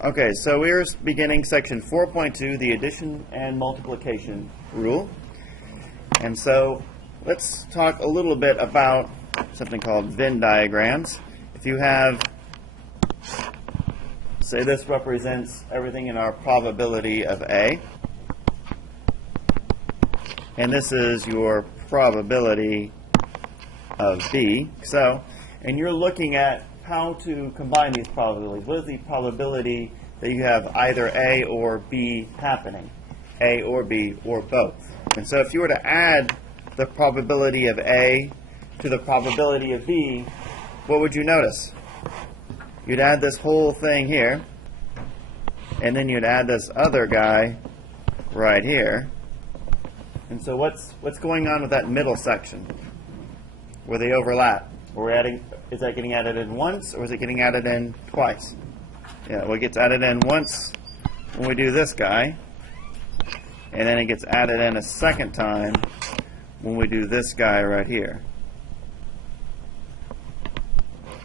Okay, so we're beginning section 4.2, the addition and multiplication rule. And so let's talk a little bit about something called Venn diagrams. If you have, say this represents everything in our probability of A, and this is your probability of B. So, and you're looking at how to combine these probabilities. What is the probability that you have either A or B happening? A or B or both. And so if you were to add the probability of A to the probability of B, what would you notice? You'd add this whole thing here, and then you'd add this other guy right here. And so what's going on with that middle section where they overlap? Is that getting added in once, or is it getting added in twice? Yeah, well, it gets added in once when we do this guy, and then it gets added in a second time when we do this guy right here.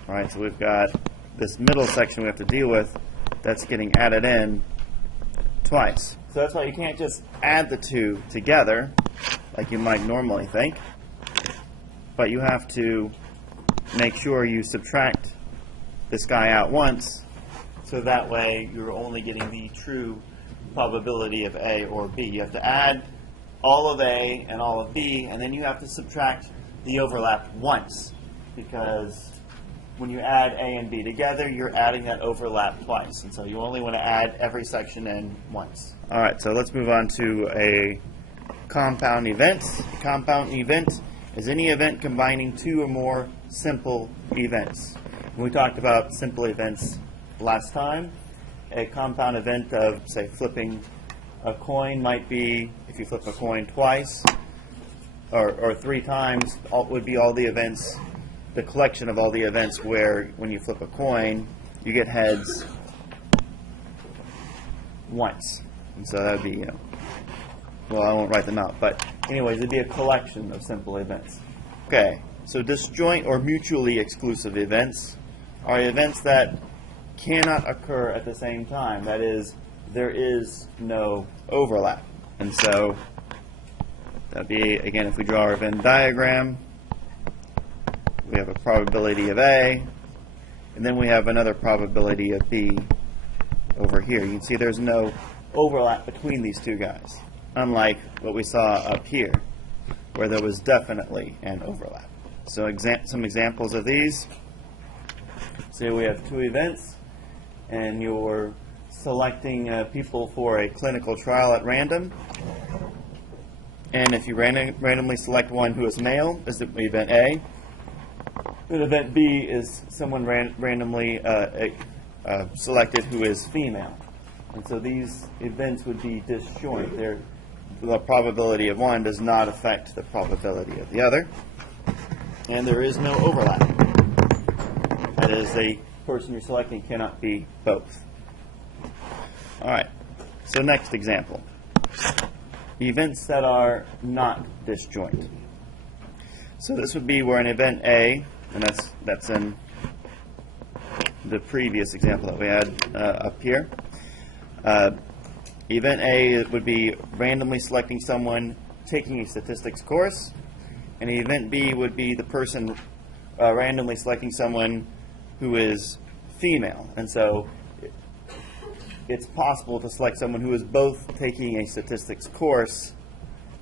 All right, so we've got this middle section we have to deal with that's getting added in twice. So that's why you can't just add the two together like you might normally think, but you have to make sure you subtract this guy out once, so that way you're only getting the true probability of A or B. You have to add all of A and all of B, and then you have to subtract the overlap once, because when you add A and B together, you're adding that overlap twice, and so you only want to add every section in once. All right, so let's move on to a compound event. A compound event is any event combining two or more simple events. When we talked about simple events last time, a compound event of, say, flipping a coin might be, if you flip a coin twice or three times, would be all the events, the collection of all the events where when you flip a coin, you get heads once. And so that would be, well, I won't write them out, but anyways, it'd be a collection of simple events. Okay, so disjoint or mutually exclusive events are events that cannot occur at the same time. That is, there is no overlap. And so that'd be, again, if we draw our Venn diagram, we have a probability of A, and then we have another probability of B over here. You can see there's no overlap between these two guys, unlike what we saw up here, where there was definitely an overlap. So some examples of these. Say we have two events, and you're selecting people for a clinical trial at random. And if you randomly select one who is male, is the event A. And event B is someone randomly selected who is female. And so these events would be disjoint. The probability of one does not affect the probability of the other. And there is no overlap. That is, the person you're selecting cannot be both. All right, so next example. Events that are not disjoint. So this would be where an event A, and that's in the previous example that we had up here. Event A would be randomly selecting someone taking a statistics course, and event B would be the person randomly selecting someone who is female. And so it's possible to select someone who is both taking a statistics course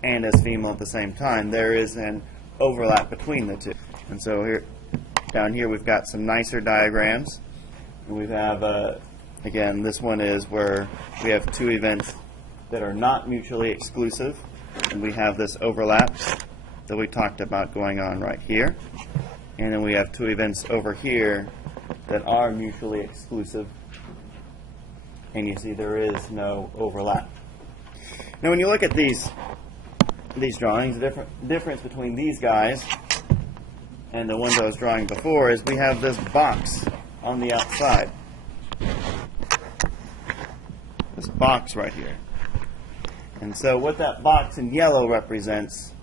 and is female at the same time. There is an overlap between the two. And so here, down here we've got some nicer diagrams. And we have, again, this one is where we have two events that are not mutually exclusive, and we have this overlap that we talked about going on right here. And then we have two events over here that are mutually exclusive, and you see there is no overlap. Now when you look at these drawings, the difference between these guys and the ones I was drawing before is we have this box on the outside. This box right here. And so what that box in yellow represents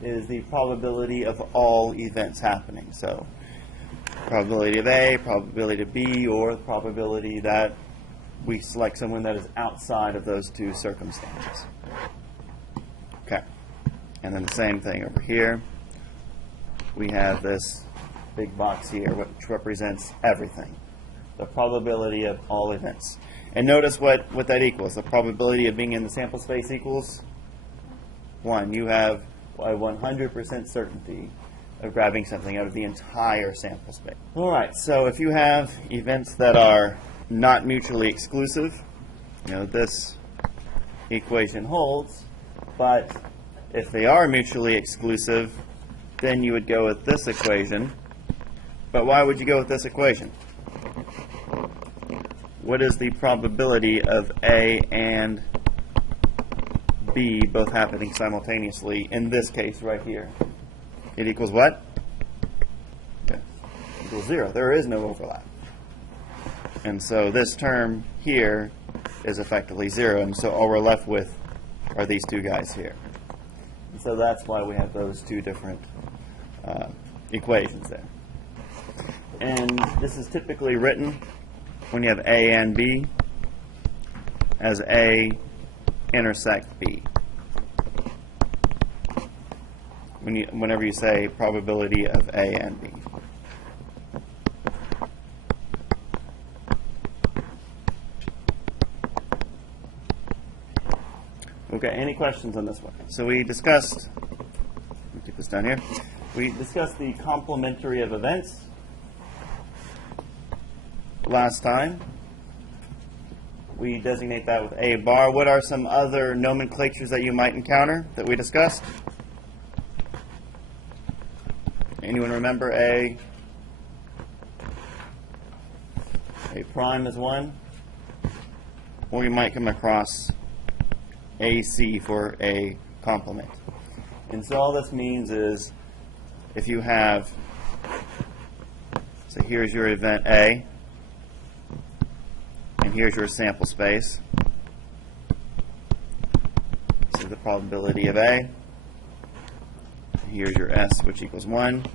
is the probability of all events happening. So probability of A, probability of B, or the probability that we select someone that is outside of those two circumstances. Okay. And then the same thing over here. We have this big box here, which represents everything. The probability of all events. And notice what that equals. The probability of being in the sample space equals 1. You have a 100% certainty of grabbing something out of the entire sample space. All right, so if you have events that are not mutually exclusive, this equation holds, but if they are mutually exclusive, then you would go with this equation. But why would you go with this equation? What is the probability of A and B both happening simultaneously in this case right here? It equals what? Okay. Equals 0. There is no overlap. And so this term here is effectively 0, and so all we're left with are these two guys here. And so that's why we have those two different equations there. And this is typically written when you have A and B as A intersect B. Whenever you say probability of A and B. Okay, any questions on this one? So we discussed, let me get this down here. We discussed the complementary of events last time. We designate that with A bar. What are some other nomenclatures that you might encounter that we discussed? Anyone remember A prime is 1? Or you might come across AC for a complement. And so all this means is if you have, so here's your event A, and here's your sample space. This is the probability of A. Here's your S, which equals 1.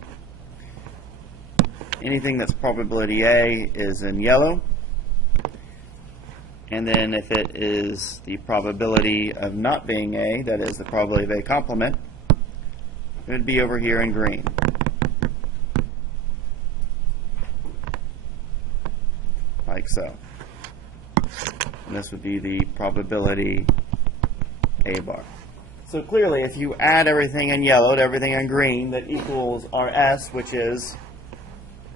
Anything that's probability A is in yellow. And then if it is the probability of not being A, that is the probability of A complement, it would be over here in green. Like so. And this would be the probability A bar. So clearly, if you add everything in yellow to everything in green, that equals our S, which is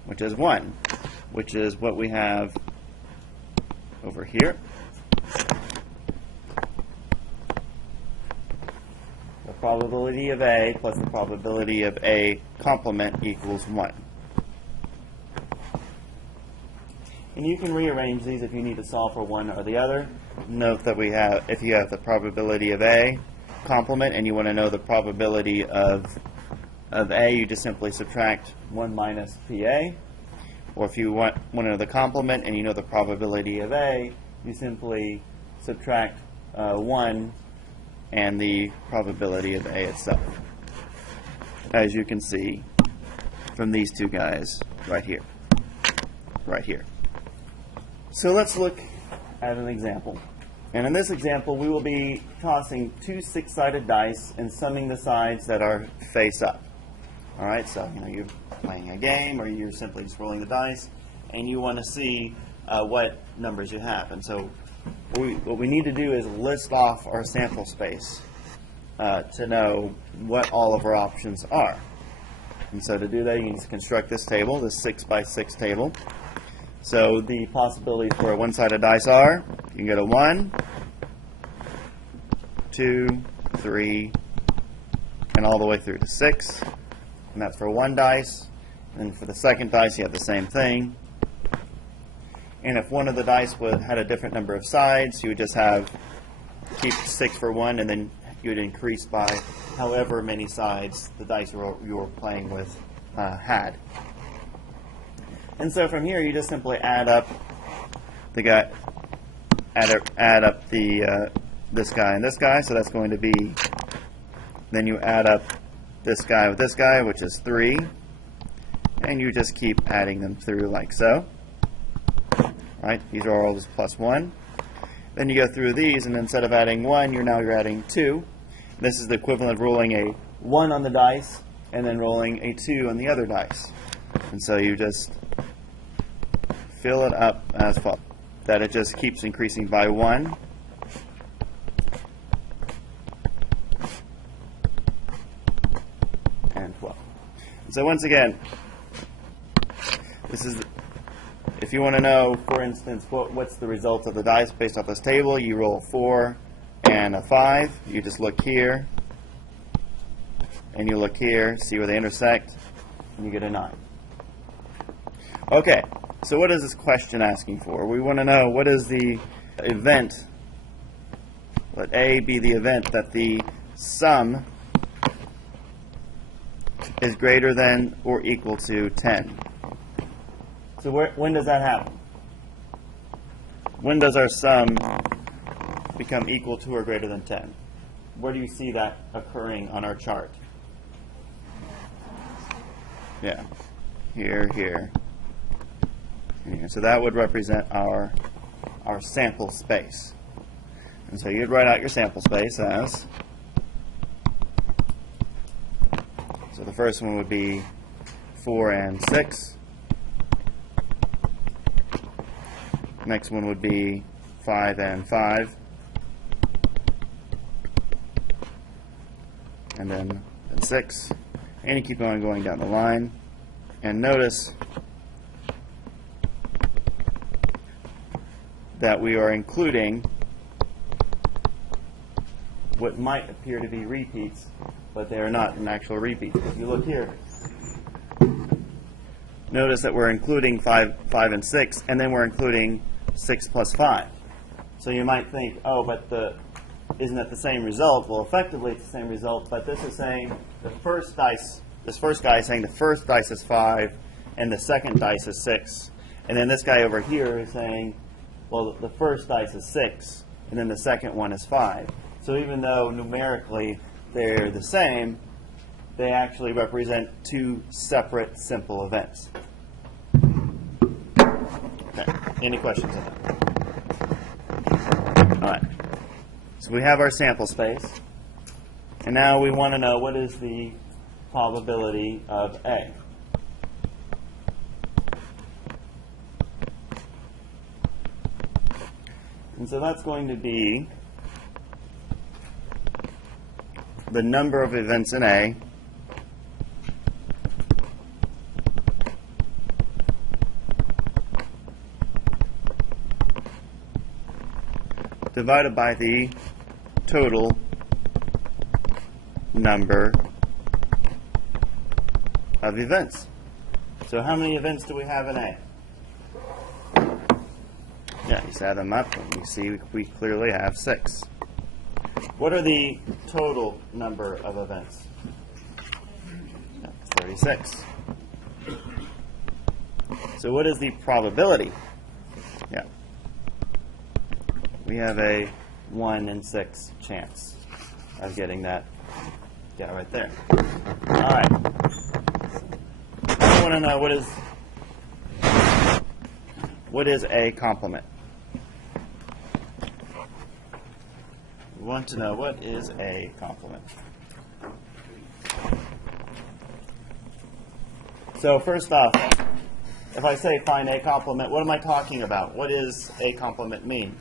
1, which is what we have over here. The probability of A plus the probability of A complement equals 1. And you can rearrange these if you need to solve for one or the other. Note that we have, if you have the probability of A complement and you want to know the probability of A, you just simply subtract 1 minus PA. Or if you want to know the complement and you know the probability of A, you simply subtract 1 and the probability of A itself, as you can see from these two guys right here. So let's look at an example. And in this example, we will be tossing 2 6-sided dice and summing the sides that are face up. All right, so you're playing a game or you're simply just rolling the dice, and you want to see what numbers you have. And so what we need to do is list off our sample space to know what all of our options are. And so to do that, you need to construct this table, this 6x6 table. So the possibilities for a one-sided dice are, you can go to 1, 2, 3, and all the way through to 6. And that's for one dice. And for the second dice, you have the same thing. And if one of the dice had a different number of sides, you would just keep 6 for one, and then you would increase by however many sides the dice you were playing with had. And so from here, you just simply add up the guy, add up the this guy and this guy. So that's going to be, then you add up this guy with this guy, which is 3, and you just keep adding them through like so. All right? These are all just plus 1. Then you go through these, and instead of adding 1, you're adding 2. This is the equivalent of rolling a 1 on the dice and then rolling a 2 on the other dice. And so you just fill it up as follows. That it just keeps increasing by 1. And 12. So once again, this is, if you want to know, for instance, what's the result of the dice based off this table, you roll a 4 and a 5. You just look here, and you look here, see where they intersect, and you get a 9. Okay, so what is this question asking for? We want to know what is the event, let A be the event that the sum is greater than or equal to 10. So when does that happen? When does our sum become equal to or greater than 10? Where do you see that occurring on our chart? Yeah, here, here, and here. So that would represent our sample space. And so you'd write out your sample space as, so the first one would be 4 and 6. Next one would be 5 and 5. And then 6. And you keep on going down the line. And notice that we are including what might appear to be repeats, but they are not an actual repeat. If you look here, notice that we're including 5 and 6, and then we're including 6 plus 5. So you might think, oh, but isn't it the same result? Well, effectively it's the same result, but this is saying the first dice, this first guy is saying the first dice is 5, and the second dice is 6. And then this guy over here is saying, well, the first dice is 6, and then the second one is 5. So even though numerically they're the same, they actually represent two separate simple events. Okay. Any questions on that? All right. So we have our sample space, and now we want to know what is the probability of A. And so that's going to be the number of events in A divided by the total number of events. So how many events do we have in A? Yeah, you just add them up and you see we clearly have 6. What are the total number of events? 36. So what is the probability? Yeah. We have a 1 in 6 chance of getting that right there. All right. I want to know what is a complement? We want to know what is a complement. So first off, if I say find a complement, what am I talking about? What does a complement mean?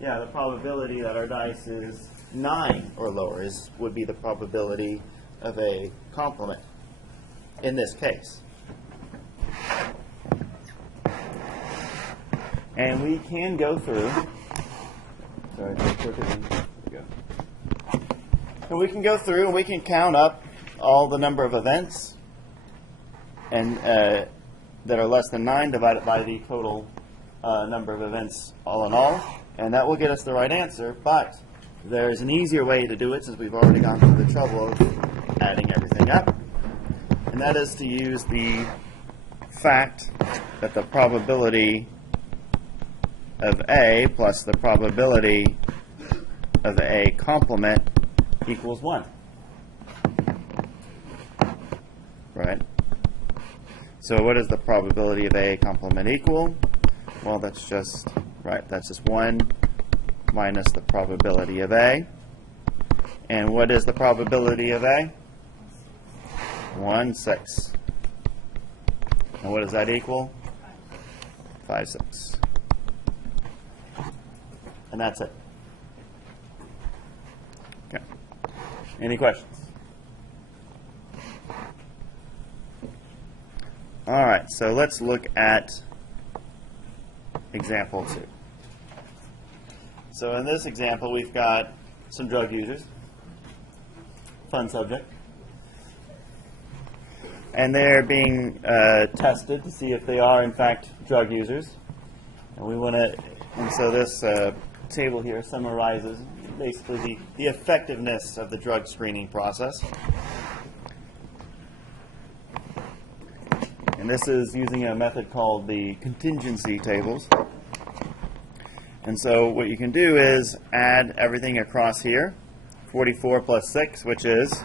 Yeah, the probability that our dice is 9 or lower would be the probability of a complement in this case. And we can go through, sorry, and we can go through and we can count up all the number of events and that are less than 9 divided by the total number of events all in all, and that will get us the right answer. But there's an easier way to do it, since we've already gone through the trouble of adding everything up, and that is to use the fact that the probability of A plus the probability of A complement equals 1. Right? So what is the probability of A complement equal? Well, that's just, right, that's just 1 minus the probability of A. And what is the probability of A? 1/6. And what does that equal? 5/6. And that's it. Okay. Any questions? All right, so let's look at example 2. So in this example, we've got some drug users. Fun subject. And they're being tested to see if they are, in fact, drug users. And we want to, and so this table here summarizes basically the effectiveness of the drug screening process. And this is using a method called the contingency tables. And so what you can do is add everything across here, 44 plus 6, which is,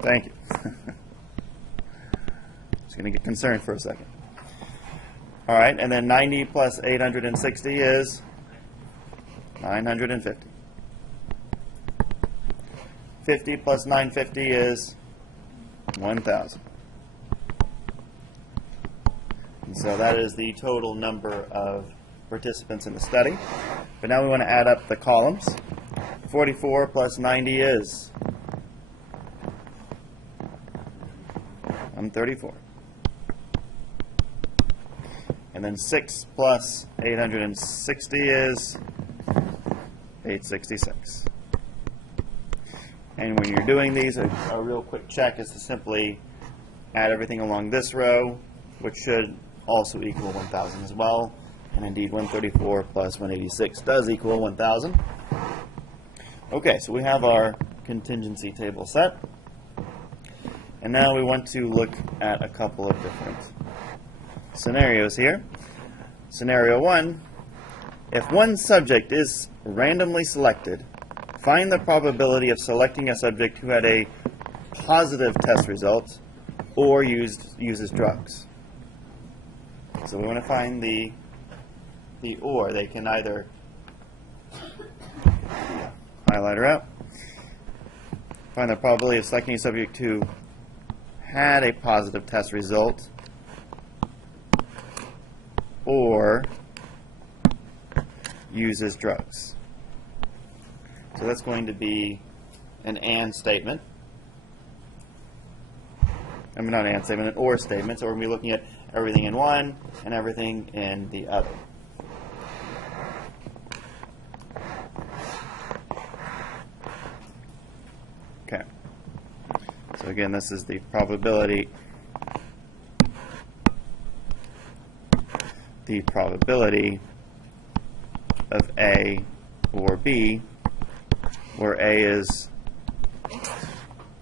thank you. Just going to get concerned for a second. All right, and then 90 plus 860 is 950. 50 plus 950 is 1,000. And so that is the total number of participants in the study. But now we want to add up the columns. 44 plus 90 is 134. And then 6 plus 860 is 866. And when you're doing these, a real quick check is to simply add everything along this row, which should also equal 1,000 as well. And indeed, 134 plus 186 does equal 1,000. Okay, so we have our contingency table set. And now we want to look at a couple of different scenarios here. Scenario 1, if one subject is randomly selected, find the probability of selecting a subject who had a positive test result or uses drugs. So we want to find the or. They can either highlighter out, find the probability of selecting a subject who had a positive test result or uses drugs. So that's going to be an and statement. I mean, not an and statement, an or statement. So we're going to be looking at everything in one and everything in the other. Okay. So again, this is the probability. The probability of A or B, where A is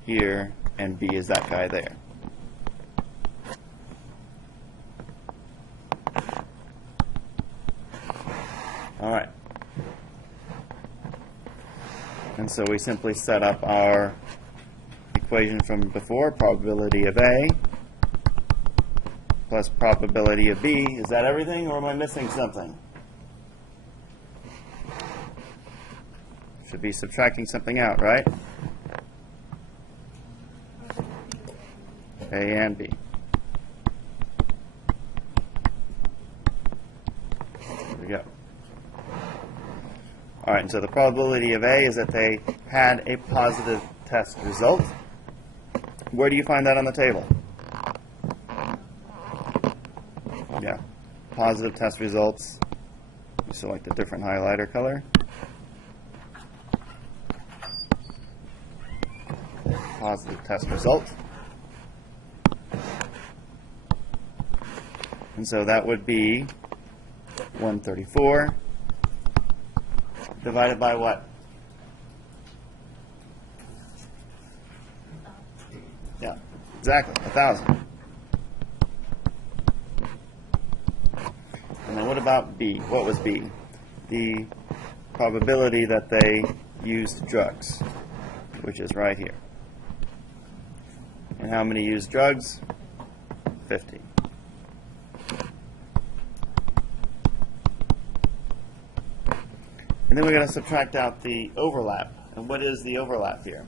here and B is that guy there. All right. And so we simply set up our equation from before, probability of A plus probability of B. Is that everything, or am I missing something? Should be subtracting something out, right? A and B. There we go. All right, and so the probability of A is that they had a positive test result. Where do you find that on the table? Yeah, positive test results. You select a different highlighter color. Positive test result. And so that would be 134 divided by what? Yeah, exactly, 1,000. And then what about B? What was B? The probability that they used drugs, which is right here. And how many use drugs? 50. And then we're going to subtract out the overlap. And what is the overlap here?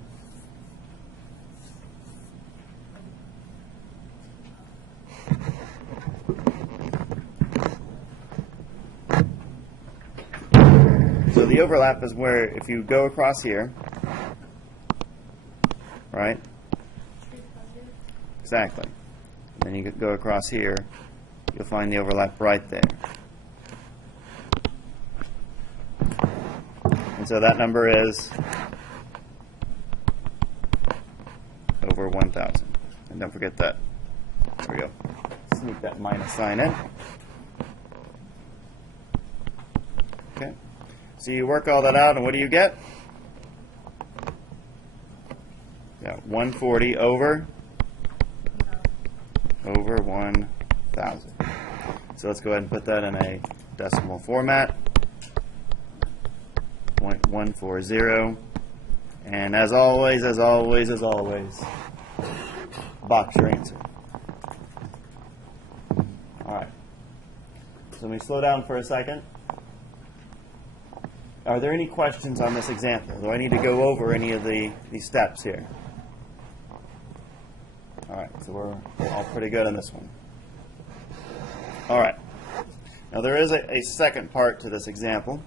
So the overlap is where if you go across here, right? Exactly. Then you go across here, you'll find the overlap right there. And so that number is over 1,000. And don't forget that. There we go. Sneak that minus sign in. Okay. So you work all that out, and what do you get? Yeah, 140 over 1,000. So let's go ahead and put that in a decimal format. 0.140. And as always, box your answer. All right. So let me slow down for a second. Are there any questions on this example? Do I need to go over any of these steps here? All right, so we're all pretty good on this one. All right. Now there is a second part to this example.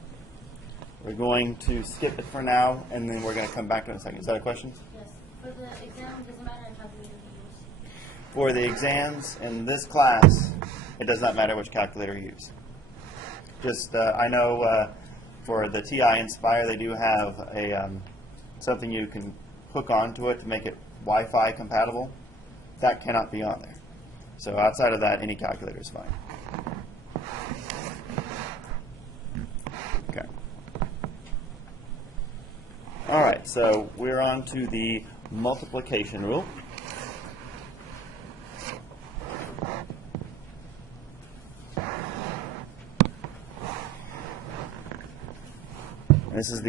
We're going to skip it for now, and then we're going to come back to it in a second. Is that a question? Yes. For the exam, it doesn't matter which calculator you use. For the exams in this class, it does not matter which calculator you use. Just, I know for the TI Inspire, they do have a something you can hook onto it to make it Wi-Fi compatible. That cannot be on there. So outside of that, any calculator is fine. Okay. All right, so we're on to the multiplication rule. This is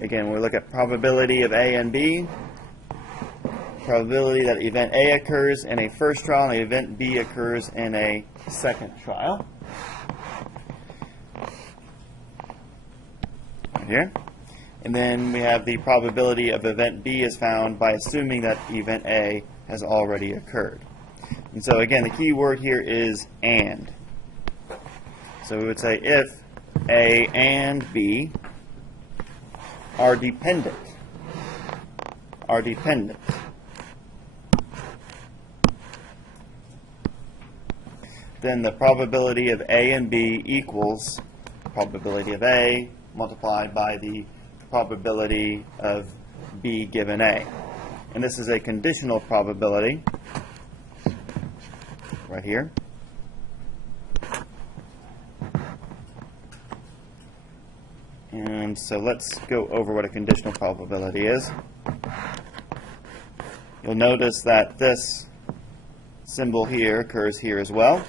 again, we look at probability of A and B. Probability that event A occurs in a first trial and event B occurs in a second trial. Right here. And then we have the probability of event B is found by assuming that event A has already occurred. And so again, the key word here is and. So we would say if A and B are dependent, then the probability of A and B equals probability of A multiplied by the probability of B given A. And this is a conditional probability right here. And so let's go over what a conditional probability is. You'll notice that this symbol here occurs here as well.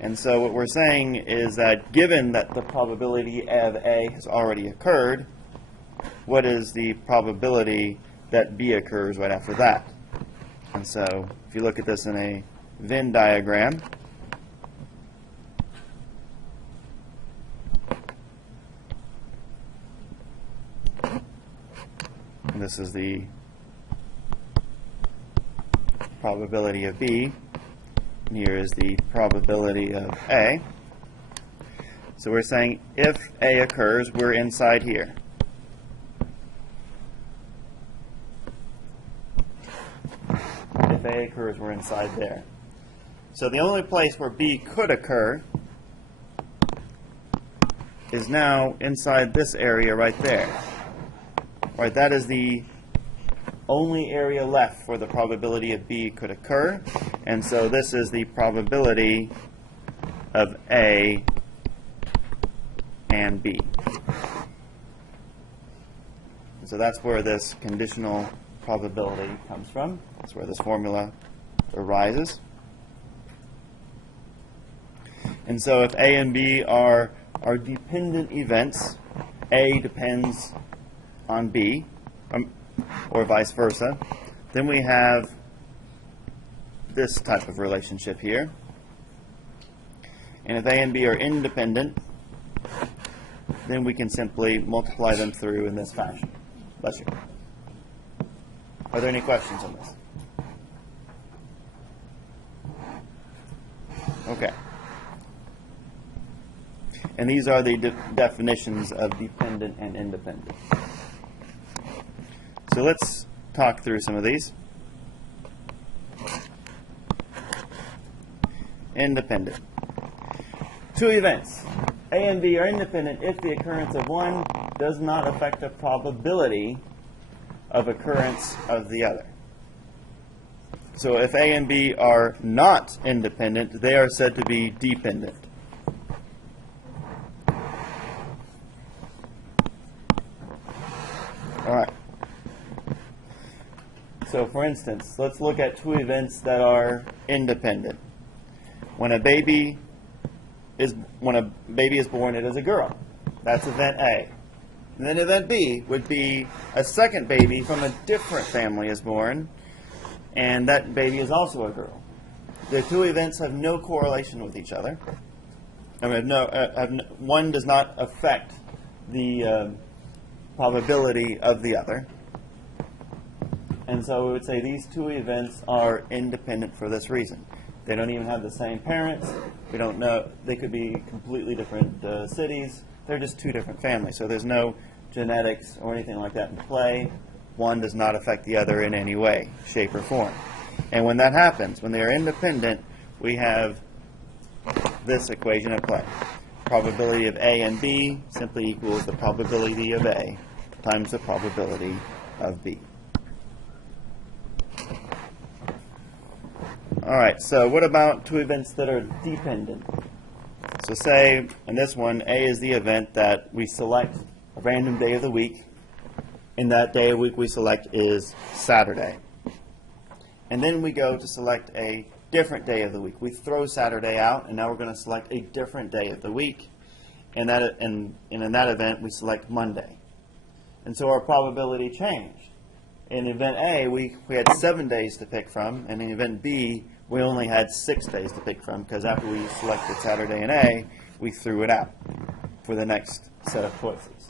And so what we're saying is that given that the probability of A has already occurred, what is the probability that B occurs right after that? And so if you look at this in a Venn diagram, and this is the probability of B, and here is the probability of A. So we're saying if A occurs, we're inside here. If A occurs, we're inside there. So the only place where B could occur is now inside this area right there. Right, that is the only area left for the probability of B could occur. And so this is the probability of A and B. So that's where this conditional probability comes from. That's where this formula arises. And so if A and B are dependent events, A depends on B, or vice versa, Then we have this type of relationship here. And if A and B are independent, then we can simply multiply them through in this fashion. Bless you. Are there any questions on this? Okay. And these are the definitions of dependent and independent. So let's talk through some of these. Independent. Two events. A and B are independent if the occurrence of one does not affect the probability of occurrence of the other. So if A and B are not independent, they are said to be dependent. All right. So for instance, let's look at two events that are independent. When a baby is born, it is a girl. That's event A. And then event B would be a second baby from a different family is born, and that baby is also a girl. The two events have no correlation with each other. I mean, one does not affect the probability of the other. And so we would say these two events are independent for this reason. They don't even have the same parents. We don't know. They could be completely different cities. They're just two different families. So there's no genetics or anything like that in play. One does not affect the other in any way, shape, or form. And when that happens, when they are independent, we have this equation at play. Probability of A and B simply equals the probability of A times the probability of B. All right, so what about two events that are dependent? So say, in this one, A is the event that we select a random day of the week, and that day of the week we select is Saturday. And then we go to select a different day of the week. We throw Saturday out, and now we're going to select a different day of the week. And in that event, we select Monday. And so our probability changed. In event A, we had 7 days to pick from, and in event B, we only had 6 days to pick from, because after we selected Saturday in A, we threw it out for the next set of choices.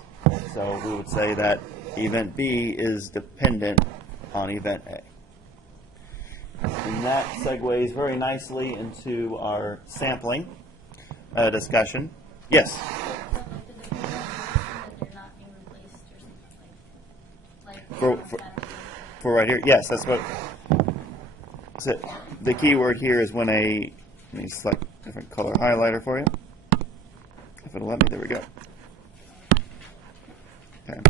So we would say that event B is dependent on event A. And that segues very nicely into our sampling discussion. Yes? For right here? Yes, that's what. So the key word here is when let me select a different color highlighter for you. If it'll let me, there we go. Okay.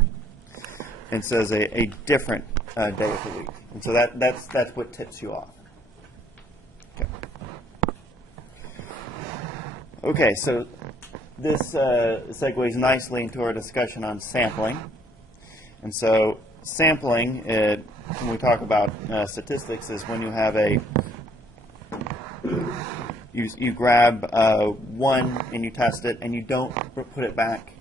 It says a different day of the week. And so that's what tips you off. Okay. Okay, so this segues nicely into our discussion on sampling. And so sampling, when we talk about statistics, is when you have you grab one and you test it, and you don't put it back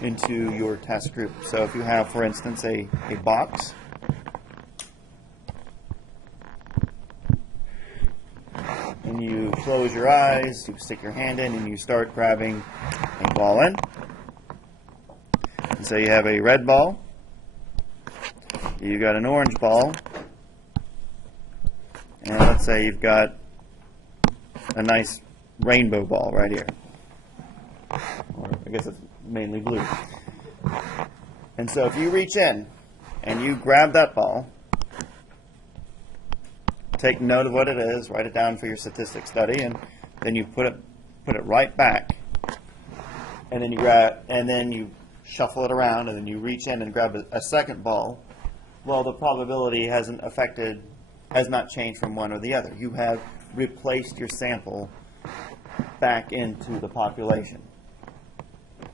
into your test group. So if you have, for instance, a box, and you close your eyes, you stick your hand in, and you start grabbing a ball in. And so you have a red ball, you've got an orange ball, and let's say you've got a nice rainbow ball right here. Or I guess it's mainly blue. And so if you reach in and you grab that ball, take note of what it is, write it down for your statistics study, and then you put it right back, and then you shuffle it around, and then you reach in and grab a second ball. Well, the probability has not changed from one or the other. You have replaced your sample back into the population.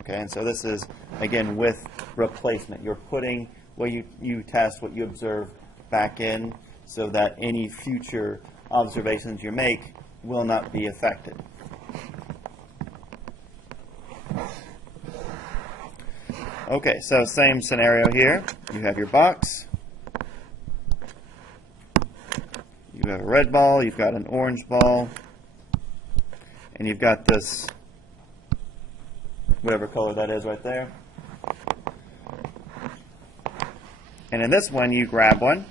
Okay, and so this is, again, with replacement. You're putting what you test, what you observe, back in, so that any future observations you make will not be affected. Okay, so same scenario here. You have your box. you have a red ball, you've got an orange ball, and you've got this, whatever color that is right there. And in this one, you grab one,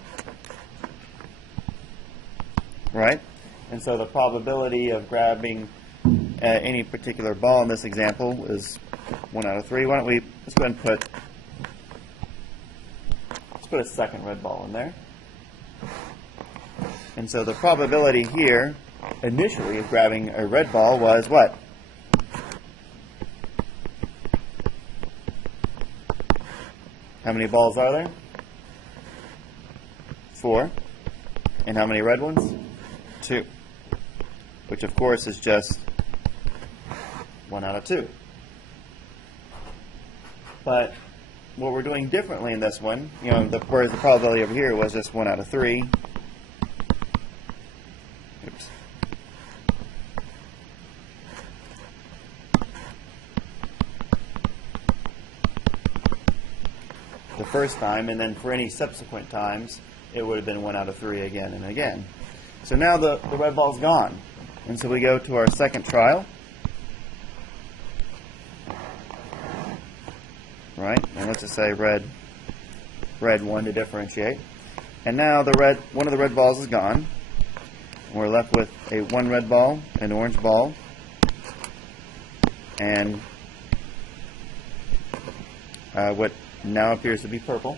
right? And so the probability of grabbing any particular ball in this example is 1 out of 3. Why don't we, let's go ahead and put a second red ball in there. And so the probability here, initially, of grabbing a red ball was what? How many balls are there? 4. And how many red ones? 2. Which, of course, is just 1 out of 2. But what we're doing differently in this one, whereas the probability over here was just 1 out of 3. Oops. The first time, and then for any subsequent times, it would have been 1 out of 3 again and again. So now the red ball's gone. And so we go to our second trial. Right? And let's just say red 1 to differentiate. And now one of the red balls is gone. We're left with one red ball, an orange ball, and what now appears to be purple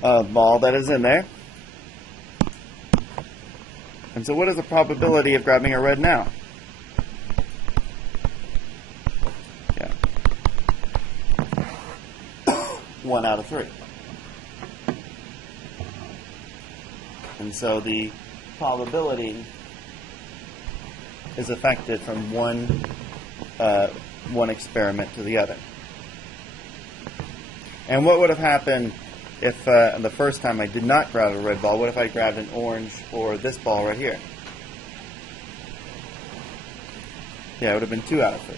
ball that is in there. And so what is the probability of grabbing a red now? Yeah. 1 out of 3. And so the probability is affected from one experiment to the other. And what would have happened if the first time I did not grab a red ball? What if I grabbed an orange or this ball right here? Yeah, it would have been 2 out of 3.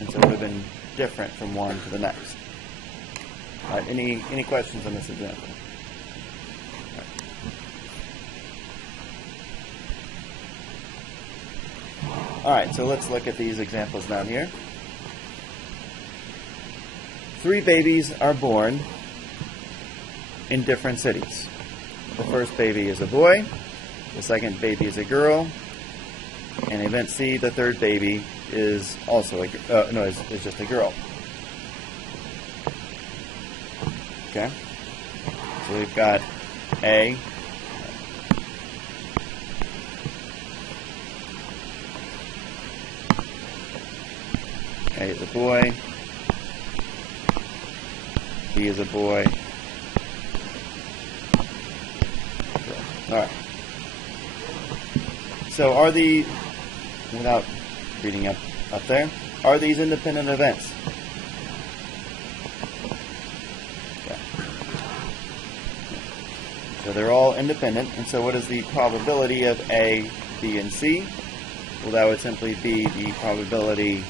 And so it would have been different from one to the next. All right, any questions on this example? All right, so let's look at these examples down here. 3 babies are born in different cities. The first baby is a boy, the second baby is a girl, and in event C, the third baby is also is just a girl. Okay, so we've got A. A is a boy. B is a boy. All right. So are the, without reading up there, are these independent events? Okay. So they're all independent, and so what is the probability of A, B, and C? Well, that would simply be the probability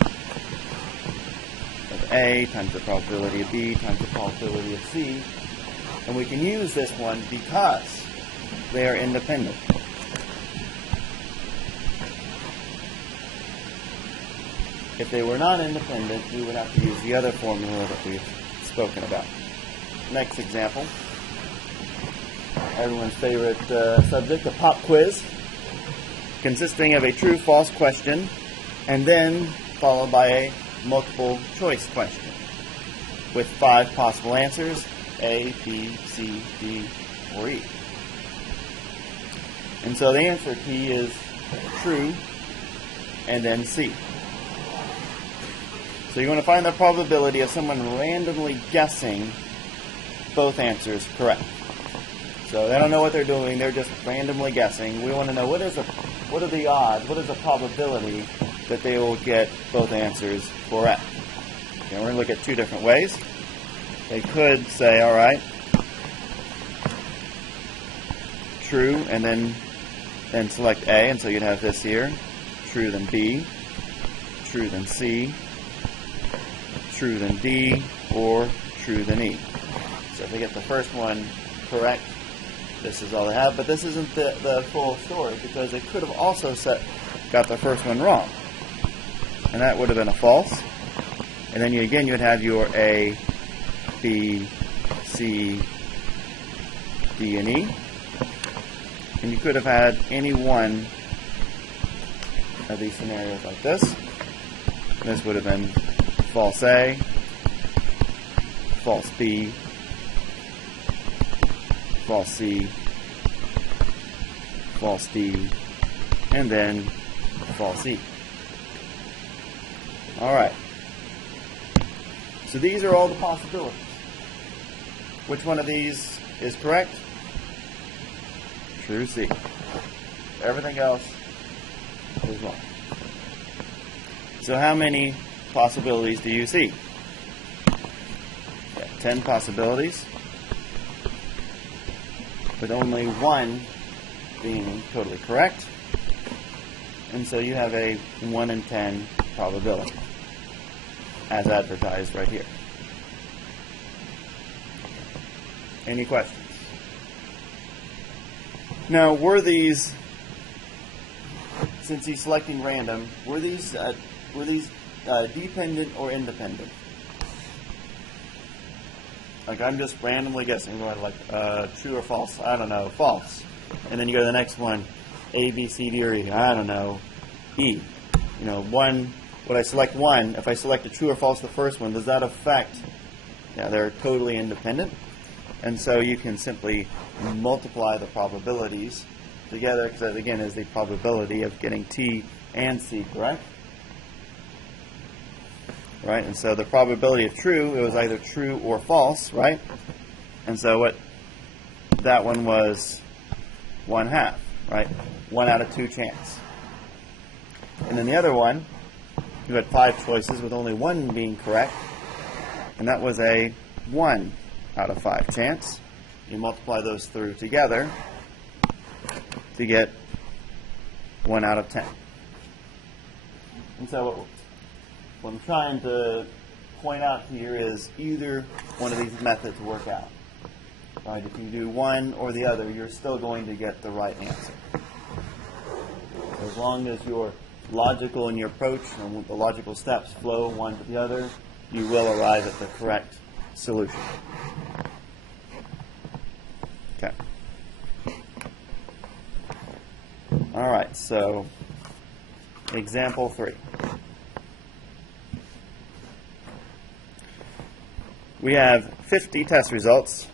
of A times the probability of B times the probability of C. And we can use this one because they are independent. If they were not independent, we would have to use the other formula that we've spoken about. Next example. Everyone's favorite subject, a pop quiz, consisting of a true-false question and then followed by a multiple choice question with 5 possible answers, A, B, C, D, or E. And so the answer P is true and then C. So you're going to find the probability of someone randomly guessing both answers correct. So they don't know what they're doing, they're just randomly guessing. We want to know what are the odds, what is the probability that they will get both answers correct. Okay, we're going to look at 2 different ways. They could say, all right, true, and then select A, and so you'd have this here, true then B, true then C, true then D, or true then E. So if they get the first one correct, this is all they have, but this isn't the full story, because they could have also got the first one wrong. And that would have been a false. And then again, you'd have your A, B, C, D, and E. And you could have had any one of these scenarios like this. This would have been false A, false B, false C, false D, and then false E. Alright. So these are all the possibilities. Which one of these is correct? True C. Everything else is wrong. So how many possibilities do you see? 10 possibilities, with only one being totally correct. And so you have a 1 in 10 probability, as advertised right here. Any questions? Now, were these, since he's selecting random, were these dependent or independent? Like, I'm just randomly guessing, like true or false. I don't know, false. And then you go to the next one, A, B, C, D, or E. I don't know, E. You know, one. Would I select one? If I select a true or false, the first one, does that affect? Yeah, they're totally independent. And so you can simply multiply the probabilities together, because that again is the probability of getting T and C correct. Right? And so the probability of true, it was either true or false, right? And so what that one was 1/2, right? 1 out of 2 chance. And then the other one, you had 5 choices with only one being correct, and that was a 1 out of 5 chance. You multiply those through together to get 1 out of 10. And so what I'm trying to point out here is either one of these methods work out. Right? If you do one or the other, you're still going to get the right answer. As long as you're logical in your approach and the logical steps flow one to the other, you will arrive at the correct solution. Okay. All right, so example 3. We have 50 test results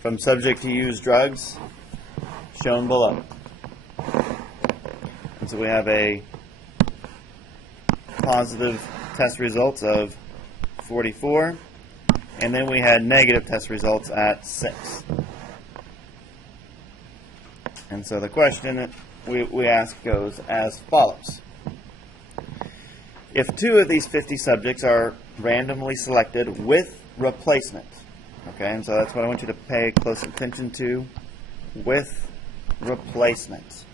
from subject who used drugs shown below. And so we have a positive test results of 44, and then we had negative test results at 6. And so the question we ask goes as follows. If 2 of these 50 subjects are randomly selected with replacement, okay, and so that's what I want you to pay close attention to, with replacement.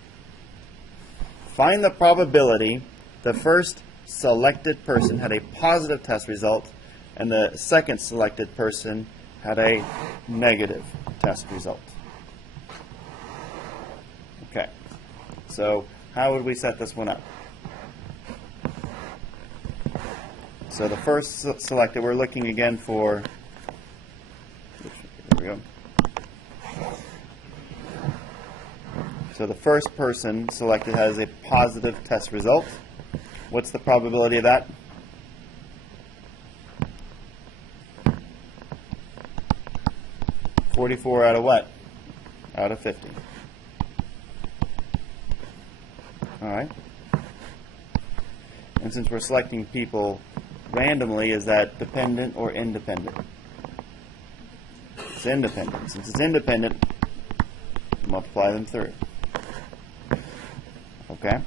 Find the probability the first selected person had a positive test result and the second selected person had a negative test result. Okay, so how would we set this one up? So the first selected, we're looking again for, there we go. So the first person selected has a positive test result. What's the probability of that? (44) out of what? Out of 50. All right. And since we're selecting people randomly, is that dependent or independent? It's independent. Since it's independent, multiply them through. Okay?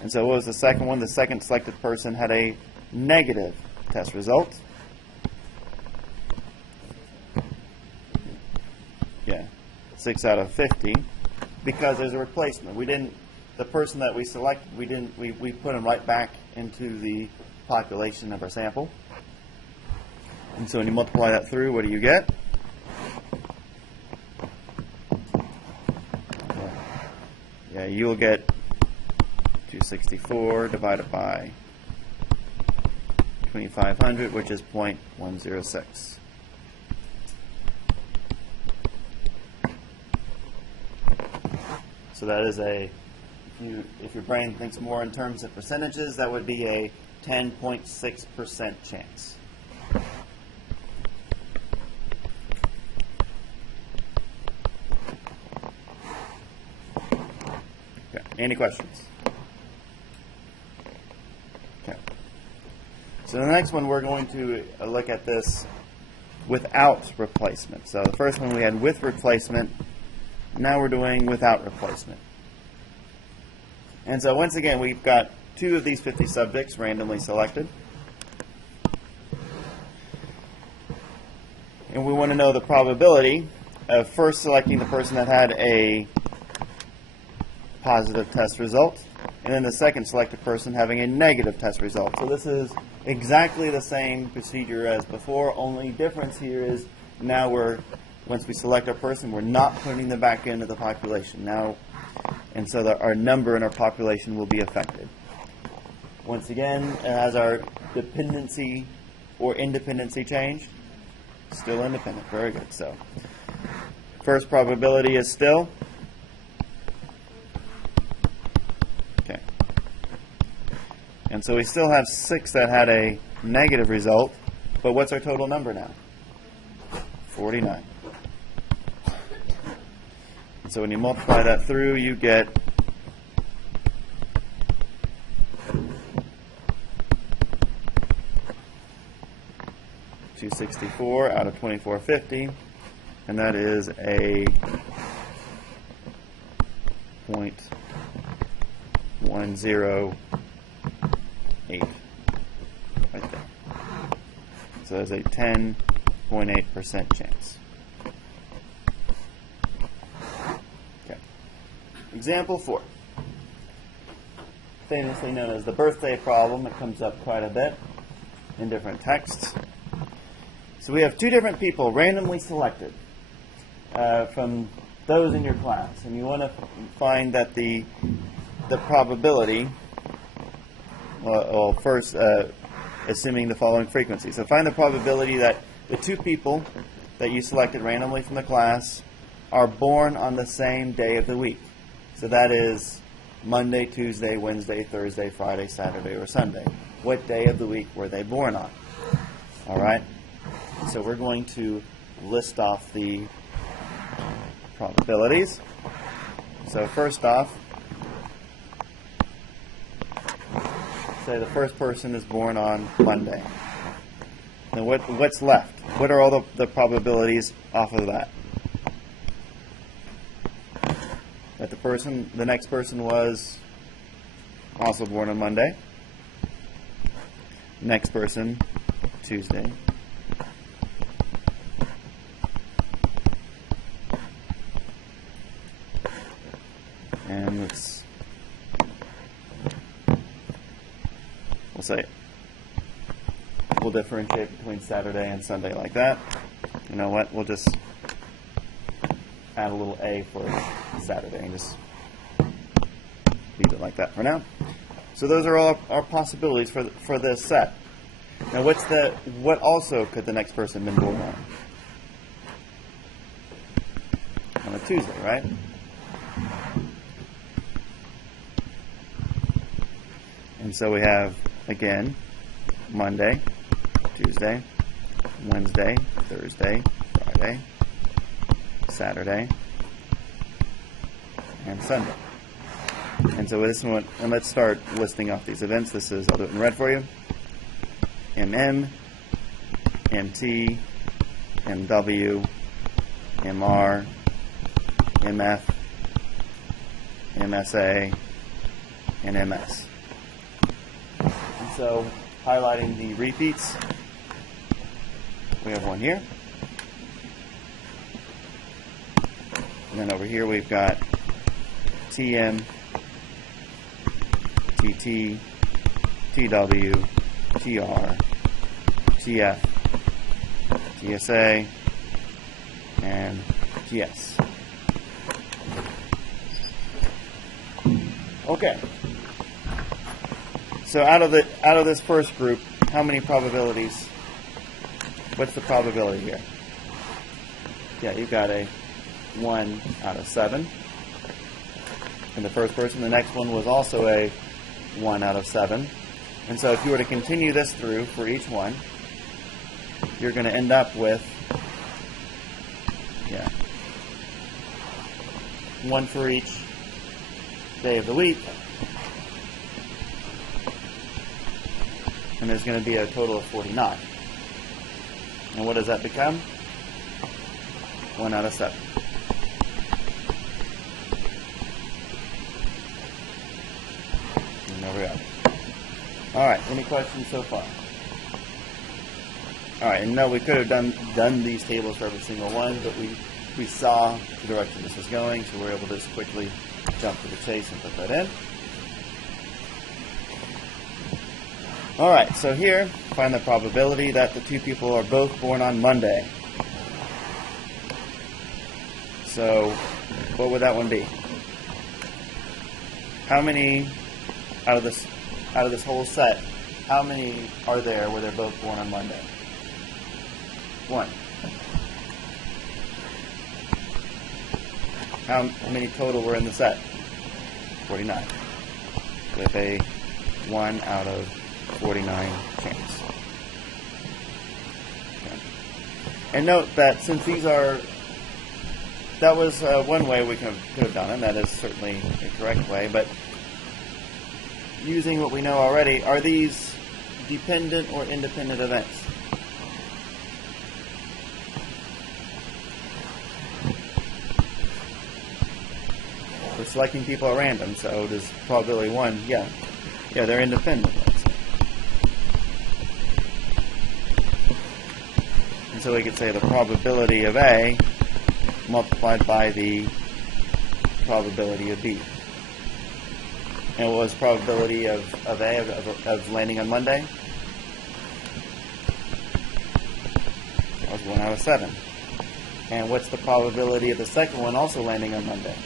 And so what was the second one? The second selected person had a negative test result. Yeah, 6 out of 50, because there's a replacement. We didn't, the person that we selected, we put them right back into the population of our sample. And so when you multiply that through, what do you get? yeah, you will get 264 divided by 2500, which is 0.106. So that is if your brain thinks more in terms of percentages, that would be a 10.6% chance. Okay. Any questions? Okay. So the next one, we're going to look at this without replacement. So the first one we had with replacement. Now we're doing without replacement. And so once again, we've got 2 of these 50 subjects randomly selected. And we want to know the probability of first selecting the person that had a positive test result, and then the second selected person having a negative test result. So this is exactly the same procedure as before, only difference here is now once we select our person, we're not putting them back into the population now, and so our number in our population will be affected. Once again, has our dependency or independency changed? Still independent. Very good. So first probability is still? Okay. And so we still have 6 that had a negative result, but what's our total number now? 49. So when you multiply that through, you get 264 out of 2450, and that is a 0.108 right there. So there's a 10.8% chance. Okay. Example 4. Famously known as the birthday problem. It comes up quite a bit in different texts. So we have 2 different people randomly selected from those in your class, and you want to find that the probability, well first assuming the following frequency. So find the probability that the 2 people that you selected randomly from the class are born on the same day of the week. So that is Monday, Tuesday, Wednesday, Thursday, Friday, Saturday, or Sunday. What day of the week were they born on? All right? So we're going to list off the probabilities. So first off, say the first person is born on Monday. Now what's left? What are all the probabilities off of that? That the next person was also born on Monday. Next person, Tuesday. And we'll differentiate between Saturday and Sunday like that. You know what? We'll just add a little A for Saturday and just leave it like that for now. So those are all our possibilities for this set. Now what also could the next person have been born on? On a Tuesday, right? And so we have, again, Monday, Tuesday, Wednesday, Thursday, Friday, Saturday, and Sunday. And so this one, and let's start listing off these events. I'll do it in red for you. MM, MT, MW, MR, MF, MSA, and MS. And so, highlighting the repeats, we have one here. And then over here we've got TM, TT, TW, TR, TF, TSA, and TS. Okay. So out of this first group, how many probabilities? What's the probability here? Yeah, you've got a 1 out of 7. In the first person, the next one was also a 1 out of 7. And so if you were to continue this through for each one, you're going to end up with, yeah, 1 for each day of the week. And there's going to be a total of 49. And what does that become? 1 out of 7. And there we are. All right, any questions so far? All right, and no, we could have done these tables for every single one, but we saw the direction this was going, so we're able to just quickly jump to the chase and put that in. All right, so here, find the probability that the two people are both born on Monday. So, what would that one be? How many out of this whole set? How many are there where they're both born on Monday? 1. How many total were in the set? 49. With a 1 out of 49 chance. Okay. And note that since these are, that was one way we could have done it, and that is certainly a correct way, but using what we know already, are these dependent or independent events? We're selecting people at random, so does probability 1, yeah, they're independent. And so we could say the probability of A multiplied by the probability of B. And what was probability of A of landing on Monday? That was 1 out of 7. And what's the probability of the second one also landing on Monday?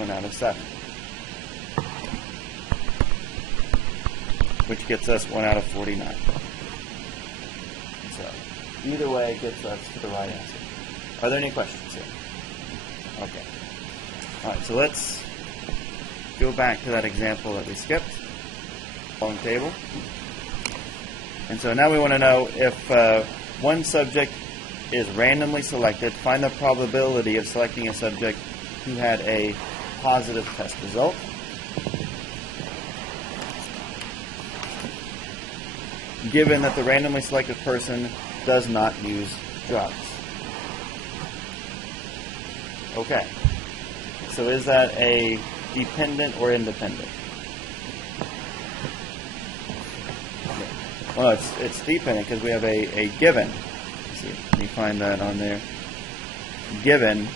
Out of 7, which gets us 1 out of 49. So either way gets us to the right answer. Are there any questions here? Okay. All right, so let's go back to that example that we skipped, long table. And so now we want to know if one subject is randomly selected, find the probability of selecting a subject who had a positive test result. Given that the randomly selected person does not use drugs. Okay. So is that a dependent or independent? Well, no, it's dependent because we have a given. Let's see, let me find that on there. Given.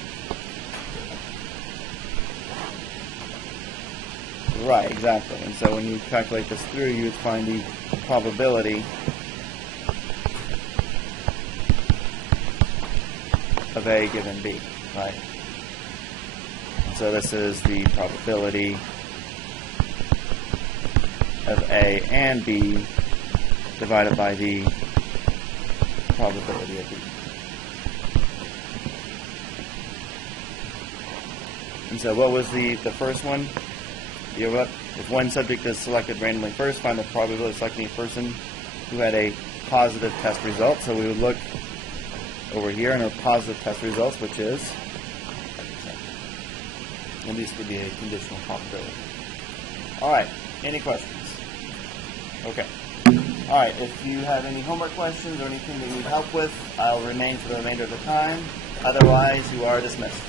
Right, exactly. And so when you calculate this through, you would find the probability of A given B, right? And so this is the probability of A and B divided by the probability of B. And so what was the first one? If one subject is selected randomly first, find the probability of selecting a person who had a positive test result. So we would look over here in our positive test results, which is, and these could be a conditional probability. All right, any questions? Okay. All right, if you have any homework questions or anything that you need help with, I'll remain for the remainder of the time. Otherwise, you are dismissed.